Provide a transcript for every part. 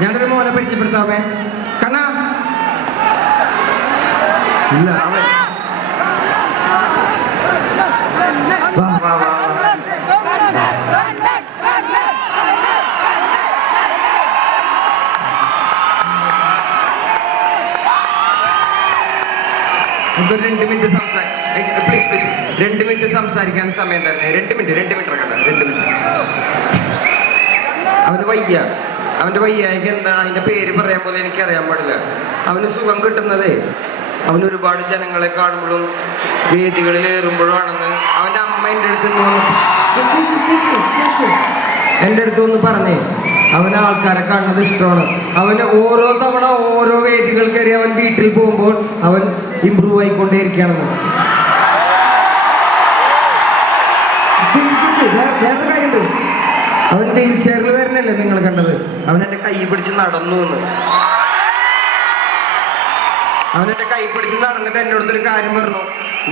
ഞാനൊരു മോനെ പരിചയപ്പെടുത്താമേ. കണ്ണാ ഇല്ല അവൻ വാ വാ വാ നമുക്കൊരു 2 മിനിറ്റ് പ്ലീസ് 2 മിനിറ്റ് സംസാരിക്കാൻ സമയം തന്നെ. 2 മിനിറ്റ് ഇറക്കണ്ട. 2 മിനിറ്റ്. അവൻ്റെ വയ്യായിക്ക് എന്താണ് അതിൻ്റെ പേര് പറയാൻ പോലെ എനിക്കറിയാൻ പാടില്ല. അവന് സുഖം കിട്ടുന്നതേ അവന് ഒരുപാട് ജനങ്ങളെ കാണുമ്പോഴും വേദികളിൽ ഏറുമ്പോഴാണെന്ന് അവൻ്റെ അമ്മ എൻ്റെ അടുത്ത് ഒന്ന് പറഞ്ഞേ. അവന് ആൾക്കാരെ കാണുന്നത് ഇഷ്ടമാണ്. അവന് ഓരോ തവണ ഓരോ വേദികൾ കയറി അവൻ വീട്ടിൽ പോകുമ്പോൾ അവൻ ഇമ്പ്രൂവ് ആയിക്കൊണ്ടേയിരിക്കുകയാണെന്ന്. വേറെ കാര്യമുണ്ട്. അവൻ വീൽ ചെയറിൽ വരുന്നല്ലേ നിങ്ങൾ കണ്ടത്. അവൻ എൻ്റെ കൈ പിടിച്ച് നടന്നു എന്ന്. അവനെൻ്റെ കൈ പിടിച്ച് നടന്നിട്ട് എൻ്റെ അടുത്തൊരു കാര്യം പറഞ്ഞു,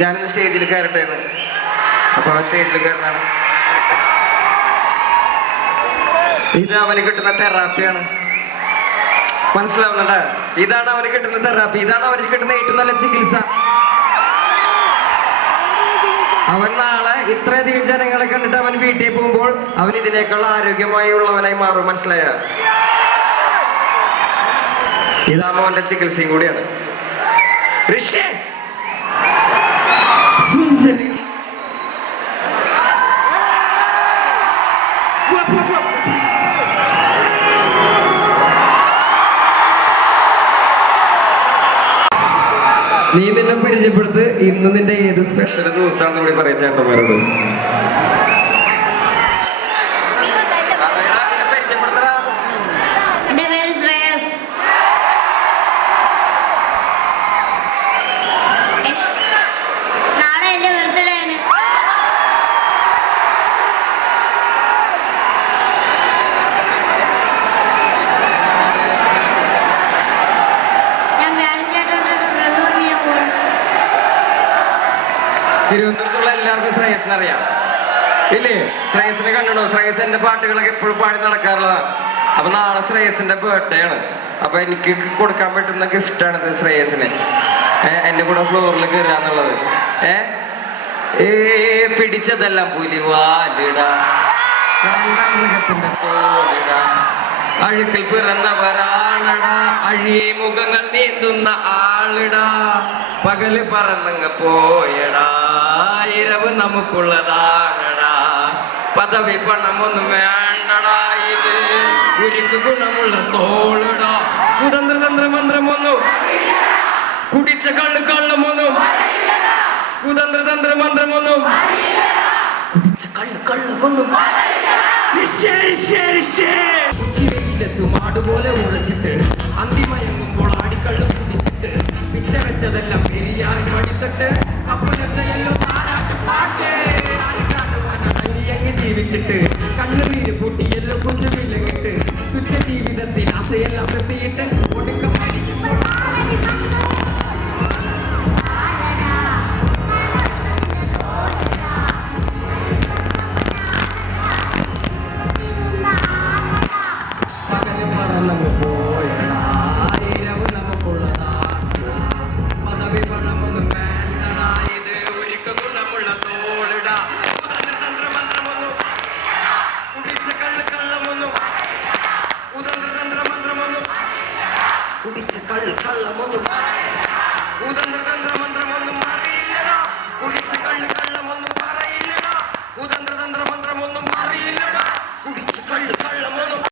ഞാനിന്ന് സ്റ്റേജിൽ കയറട്ടെ എന്ന്. അപ്പൊ അവൻ സ്റ്റേജിൽ കയറാനാണ്. ഇത് അവന് കിട്ടുന്ന തെറാപ്പിയാണ്. മനസ്സിലാവുന്നുണ്ട്? ഇതാണ് അവന് കിട്ടുന്ന തെറാപ്പി. ഇതാണ് അവന് കിട്ടുന്ന ഏറ്റവും നല്ല ചികിത്സ. അവൻ നാളെ ഇത്രയധികം ജനങ്ങളെ കണ്ടിട്ട് അവൻ വീട്ടിൽ പോകുമ്പോൾ അവൻ ഇതിനേക്കാൾ ആരോഗ്യമായി ഉള്ളവനായി മാറും. മനസ്സിലായ? ഇതാ മോന്റെ ചികിത്സയും കൂടിയാണ്. നീ നിന്നെ പരിചയപ്പെടുത്ത്. ഇന്ന് നിന്റെ ഏത് സ്പെഷ്യൽ ദിവസമാണെന്ന് കൂടി പറയാം ചേട്ടന്മാരോട്. തിരുവനന്തപുരത്തുള്ള എല്ലാവർക്കും ശ്രേയസിനെ അറിയാം ഇല്ലേ? ശ്രേയസിനെ കണ്ടോ? ശ്രേയസ് എന്റെ പാട്ടുകളൊക്കെ എപ്പോഴും പാടി നടക്കാറുള്ളതാണ്. അപ്പൊ നാളെ ശ്രേയസിന്റെ ബർത്ത്ഡേ ആണ്. അപ്പൊ എനിക്ക് കൊടുക്കാൻ പറ്റുന്ന ഗിഫ്റ്റാണിത് ശ്രേയസിന്. എന്റെ കൂടെ ഫ്ലോറിൽ കയറാന്നുള്ളത്. പിടിച്ചതെല്ലാം പുലിവാലിടാ, മൃഗത്തിന്റെ തോലിടാ, അഴുക്കിൽ പിറന്നവരാണടാ, അഴിമുഖങ്ങൾ നീന്തുന്ന ആളിടാ, പകല് പറന്നങ്ങ് പോയടാ, ഇരവ് നമുക്കുള്ളതാണടാ, പദവി പണമൊന്നും വേണ്ടടാ, ഇത് ഉരുക്ക് ഗുണമുള്ള തോളിടാ, കുതന്ത്രതന്ത്ര മന്ത്രമൊന്നും കുടിച്ച കള്ളുമൊന്നും കുതന്ത്രതന്ത്ര മന്ത്രമൊന്നും കുടിച്ച കള്ളുമൊന്നും മാടുപോലെ ഉളച്ചിട്ട് അന്തിമയങ്ങുമ്പോൾ ആടിക്കള്ളും കുടിച്ചിട്ട് പിച്ച വെച്ചതെല്ലാം പെരിയാറി പണിത്തിട്ട് അപ്പനല്ലോ താരാട്ട് പാട്ട് ജീവിച്ചിട്ട് കണ്ണുനീര് പൊട്ടിയെല്ലാം കൊച്ചുമില്ലങ്ങിട്ട് തുച്ഛ ജീവിതത്തിൽ ആശയെല്ലാം എത്തിയിട്ട് ഒടുക്കം കുടിച്ച് കള്ളമൊന്നും